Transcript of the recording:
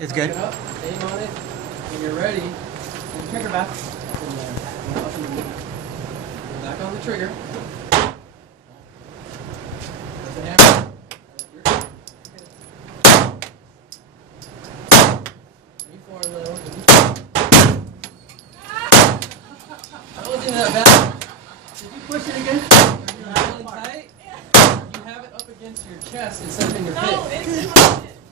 It's good. Pick it up, aim on it. When you're ready, pull the trigger back. Up in there. Up in the middle. Go back on the trigger. There's the hammer. Lean forward a little. That wasn't that bad. Did you push it again? You're really tight. You have it up against your chest instead of in your face. No, it's